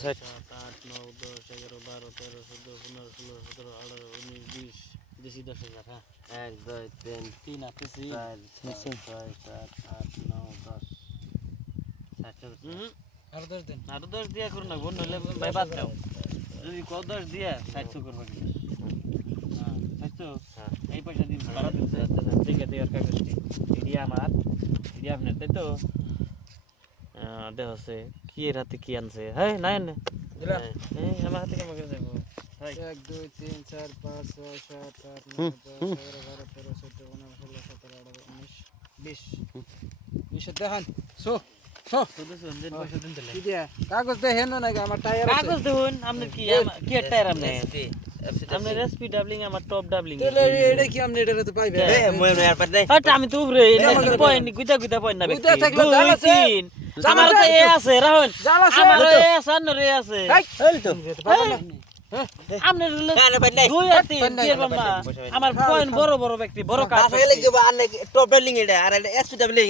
ষাট। 1 2 3 তিন আতেছি 4 নিশ্চয়। 5 6 7 8 9 10 60 আর 10 দিন আরো 10 দিয়া করুন না বোন হইলে ভাই বাদ দাও যদি কো 10 দিয়া 700 করবা কি হ্যাঁ 700 এই পয়সা দিন ভাড়া দিন ঠিক আছে আর কাগজটি এডি আমার এডি আপনার তাই তো দেখছে কি এর হাতে কি আনছে হ্যাঁ নাই না দিলা এই আমার হাতে কেমন করে যাবো 1 2 3 4 5 6 7 8 9 10 11 12 13 14 15 16 17 18 19 20 দেখান সো সো শুধু সুন্দর পয়সা দিন দিলে কি দিয়া কাগজ দেখেন না নাকি আমার টায়ার আছে কাগজ দেখুন আপনি কি কি টায়ার আপনি আপনি রেসপি ডাবলিং আমার টপ ডাবলিং তাহলে এটা কি আপনি এটা তো পাইবে এ মই আর পার দে আচ্ছা আমি তো উপরে পয়েন্ট গুইতা গুইতা পয়েন্ট না গুইতা থাকলে জাল আছে। আমার তো এ আছে রাহুল জাল আছে। আমার এ আছে আর রে আছে হল তো আপনি না পার নাই 2 আর 3 কি এরকম না আমার পয়েন্ট বড় বড় ব্যক্তি বড় কাজ আসলে কি বা আনে টপ ডালিং এটা আর এটা এসপি ডাবলিং